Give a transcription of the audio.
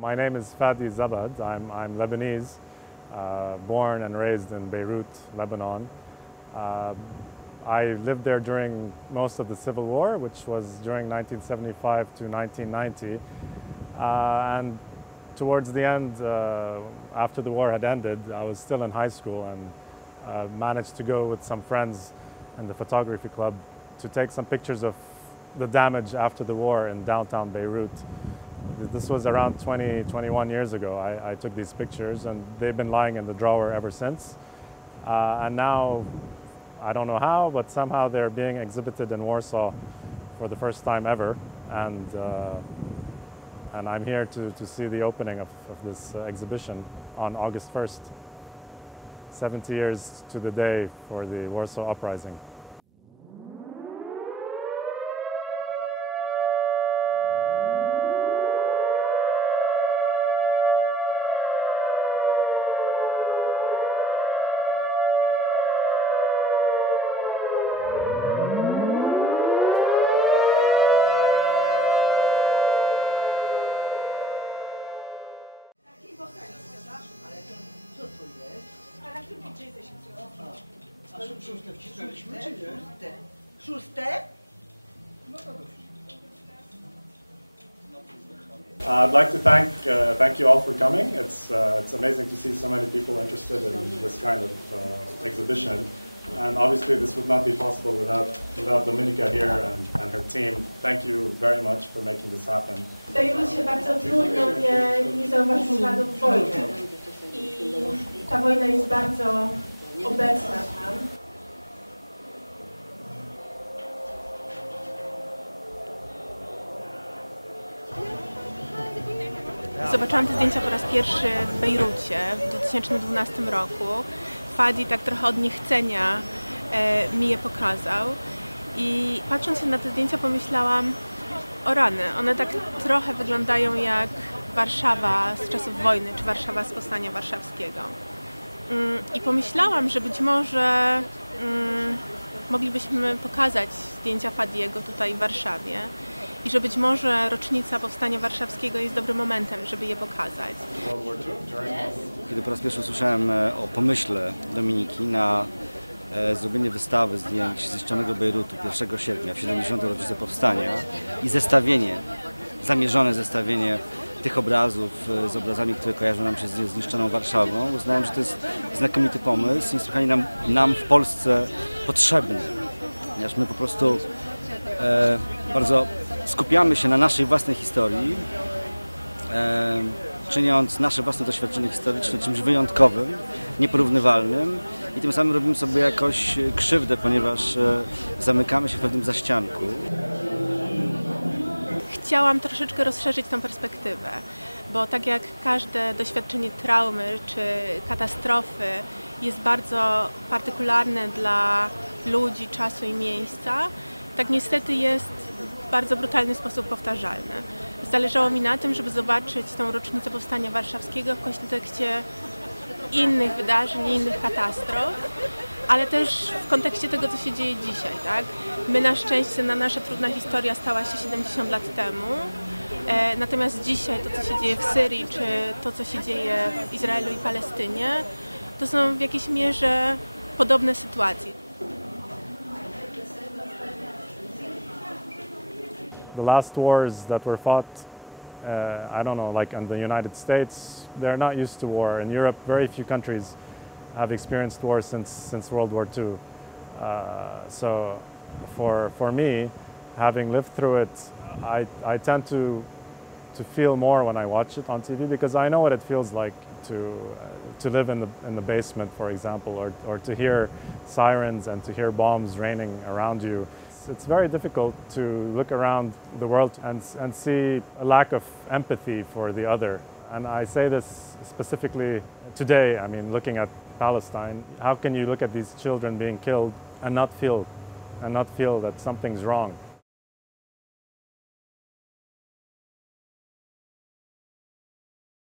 My name is Fadi Zabad. I'm, I'm Lebanese, uh, born and raised in Beirut, Lebanon. Uh, I lived there during most of the Civil War, which was during 1975 to 1990. Uh, and towards the end, uh, after the war had ended, I was still in high school and uh, managed to go with some friends in the photography club to take some pictures of the damage after the war in downtown Beirut. This was around 20, 21 years ago. I, I took these pictures and they've been lying in the drawer ever since. Uh, and now, I don't know how, but somehow they're being exhibited in Warsaw for the first time ever. And, uh, and I'm here to, to see the opening of, of this uh, exhibition on August 1st, 70 years to the day for the Warsaw Uprising. Szóste wcisnęliśmy, czy nie? Szóste. Szóste? Uh, I'd like to thank uh, thank you all for coming. It's uh, it's amazing to see so many people interested in this kind of uh, exhibition, and obviously this would not be possible without without Dominika here and, and her team. Thank you very much for making this happen. Bardzo trudno nie, obecna tam. Zobaczyłam te zdjęcia po raz pierwszy w Bejrucie w 2012 roku. Fadi tak trochę od niechcenia e, mi je pokazał. I patrząc się na te zdjęcia pomyślałam, o rany, one tak trochę wyglądają jak Warszawa z czasów wojny, czy Warszawa z Powstania Warszawskiego. Mm, I pomyślałam, że być może mm, moglibyśmy pokazać zdjęcia Fadiego tutaj w Warszawie i że być może rocznica Powstania Warszawskiego jest dobrym momentem, żeby je pokazać. Kiedy po raz pierwszy usłyszałem e, o pomyśle Dominiki na e, zrobienie wystawy zdjęć zniszczonego Bejrutu 1 sierpnia w 70. rocznicę powstania i zestawienie, zamierzone zestawienie tych obrazów e, z obrazami, które kojarzą nam się z zniszczoną Warszawą, uznałem, że to jest znakomity pomysł, niesłychanie nam, nam w Polsce potrzebny, ponieważ my po prostu e, bardzo skupiamy się na naszej własnej historii, e, czyniąc nasze własne doświadczenie historyczne czymś wyjątkowym, nieporównywalnym i tym samym robimy sobie jakoś krzywdę, ponieważ e, zamykamy się w pewnym zaścianku. Chciałam troszeczkę rozszerzyć tą perspektywę, bo tak jak każde doświadczenie traumy czy katastrofy jest bardzo partykularne dla ludzi, czasu i miejsca, tak niestety jest w bardzo brutalny sposób powtarzalne. Zależało mi na tym, żeby zobaczyć tą rocznicę Powstania Warszawskiego w kontekście innych wydarzeń, innych katastrof, ale też w kontekście tego, co się dzieje dzisiaj, tak? My na szczęście, na nasza trudna historia stała się 70 lat temu, e, natomiast dzisiaj to, co się dzieje w Syrii, czy to, co się dzieje w Izraelu i Palestynie, to są w jakiejś mierze podobne sytuacje. the last wars that were fought, uh, I don't know, like in the United States, they're not used to war. In Europe, very few countries have experienced war since, since World War II. Uh, so for, for me, having lived through it, I, I tend to, to feel more when I watch it on TV because I know what it feels like to, uh, to live in the, in the basement, for example, or, or to hear sirens and to hear bombs raining around you it's very difficult to look around the world and, and see a lack of empathy for the other. And I say this specifically today, I mean, looking at Palestine, how can you look at these children being killed and not feel, and not feel that something's wrong?